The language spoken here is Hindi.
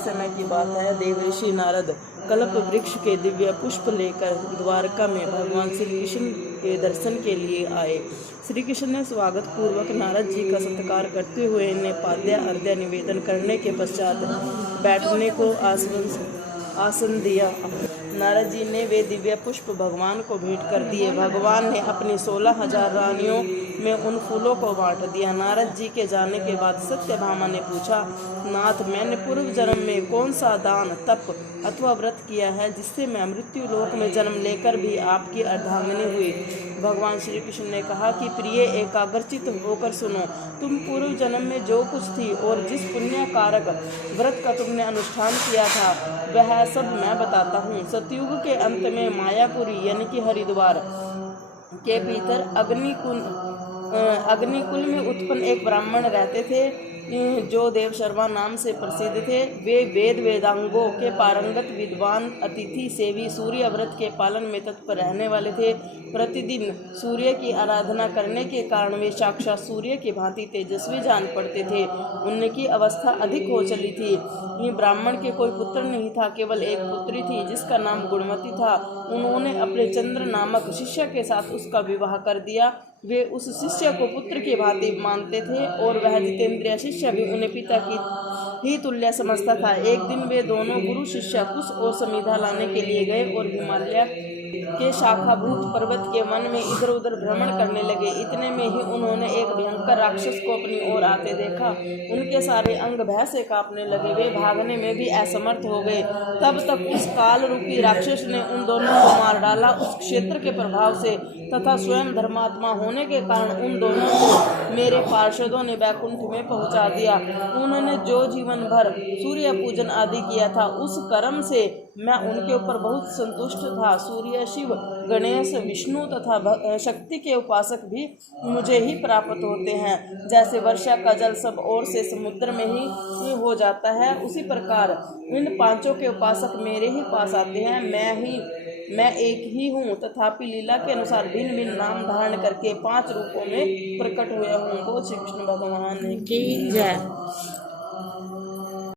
समय की बात है, देवर्षि नारद कल्प वृक्ष के दिव्य पुष्प लेकर द्वारका में भगवान श्री कृष्ण के दर्शन के लिए आए। श्री कृष्ण ने स्वागत पूर्वक नारद जी का सत्कार करते हुए इन्हें पाद्य अर्घ्य निवेदन करने के पश्चात बैठने को आसन दिया। नारद जी ने वे दिव्य पुष्प भगवान को भेंट कर दिए। भगवान ने अपनी 16,000 रानियों में उन फूलों को बांट दिया। नारद जी के जाने के बाद सत्यभामा ने पूछा, नाथ, मैंने पूर्व जन्म में कौन सा दान, तप अथवा व्रत किया है जिससे मैं मृत्यु लोक में जन्म लेकर भी आपकी अर्धांगिनी हुई। भगवान श्री कृष्ण ने कहा कि प्रिय, एकाग्रचित होकर सुनो। तुम पूर्व जन्म में जो कुछ थी और जिस पुण्य कारक व्रत का तुमने अनुष्ठान किया था वह सब मैं बताता हूँ। सतयुग के अंत में मायापुरी यानी कि हरिद्वार के भीतर अग्निकुल में उत्पन्न एक ब्राह्मण रहते थे जो देव शर्मा नाम से प्रसिद्ध थे। वे वेद वेदांगों के पारंगत विद्वान, अतिथि सेवी, सूर्य व्रत के पालन में तत्पर रहने वाले थे। प्रतिदिन सूर्य की आराधना करने के कारण वे साक्षात सूर्य की भांति तेजस्वी जान पड़ते थे। उनकी अवस्था अधिक हो चली थी। ब्राह्मण के कोई पुत्र नहीं था, केवल एक पुत्री थी जिसका नाम गुणमती था। उन्होंने अपने चंद्र नामक शिष्य के साथ उसका विवाह कर दिया। वे उस शिष्य को पुत्र की भांति मानते थे और वह जितेंद्रिय शिष्य भी उन्हें पिता की ही तुल्य समझता था। एक दिन वे दोनों गुरु शिष्य कुश और समिधा लाने के लिए गए और हिमालय के शाखाभूत पर्वत के वन में इधर उधर भ्रमण करने लगे। इतने में ही उन्होंने एक भयंकर राक्षस को अपनी ओर आते देखा। उनके सारे अंग भय से कांपने लगे। वे भागने में भी असमर्थ हो गए। तब तक उस काल रूपी राक्षस ने उन दोनों को मार डाला। उस क्षेत्र के प्रभाव से तथा स्वयं धर्मात्मा होने के कारण उन दोनों को मेरे पार्षदों ने वैकुंठ में पहुंचा दिया। उन्होंने जो जीवन भर सूर्य पूजन आदि किया था उस कर्म से मैं उनके ऊपर बहुत संतुष्ट था। सूर्य, शिव, गणेश, विष्णु तथा शक्ति के उपासक भी मुझे ही प्राप्त होते हैं। जैसे वर्षा का जल सब ओर से समुद्र में ही हो जाता है, उसी प्रकार इन पांचों के उपासक मेरे ही पास आते हैं। मैं एक ही हूँ, तथापि लीला के अनुसार भिन्न भिन्न नाम धारण करके 5 रूपों में प्रकट हुआ हूँ। श्री कृष्ण भगवान की जय।